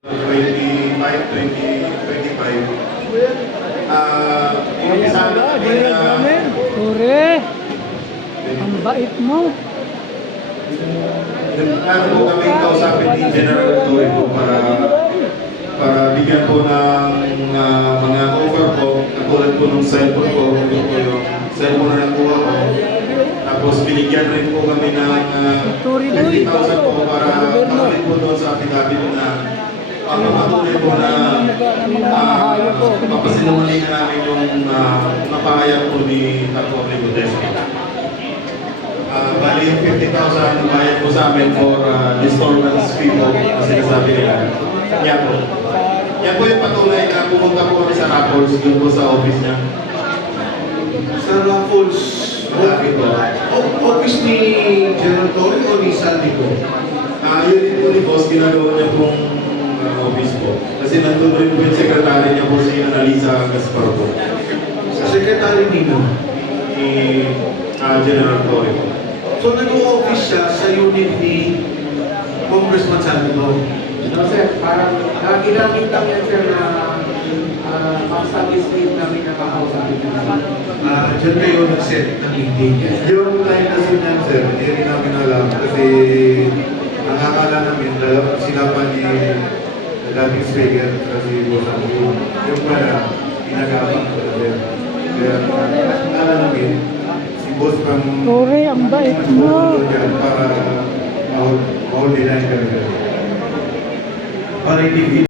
25, 2025. Inumpisahan na kami na Tore, ang bait mo. ano po kami kausapin ni General Toy po para bigyan po ng mga offer po, katulad po ng cellphone ko, ito po yung cellphone na nakuha ko. Tapos binigyan rin po kami ng 50,000 po para pakalit po doon sa affidavit na patuloy po na papasinungaling na namin yung napahayag po ni Tato Rebudesco. Bali yung 50,000 bayad po sa amin for disturbance fee po na sinasabi nila. Yan po. Yan po yung patunay na pumunta po kami sa Raffles, yun po sa office niya. Sa Raffles, office ni General Torre o ni Sandy ko? Yun din po ni Boss, ginagawa niya pong office po. Kasi nandun rin po yung sekretary niya po si Annalisa Gaspar po. Sa sekretary nino? Ni General Torre po. So nag-o-office siya sa unit ni Congressman Sandy ko? No, sir, parang ginamit lang yan, sir, na pang-service leave namin nakakausapin namin. Diyan kayo nag-set ng meeting. Yung time kasi niyan, sir, hindi rin namin alam kasi nakakala namin sila pa ni dating speaker kasi Bosang Yung pala, ginagawa ko na sir. Kaya nakakala namin si Boss pang Tore, ang bait mo. para ma-hold the line kami. Para hindi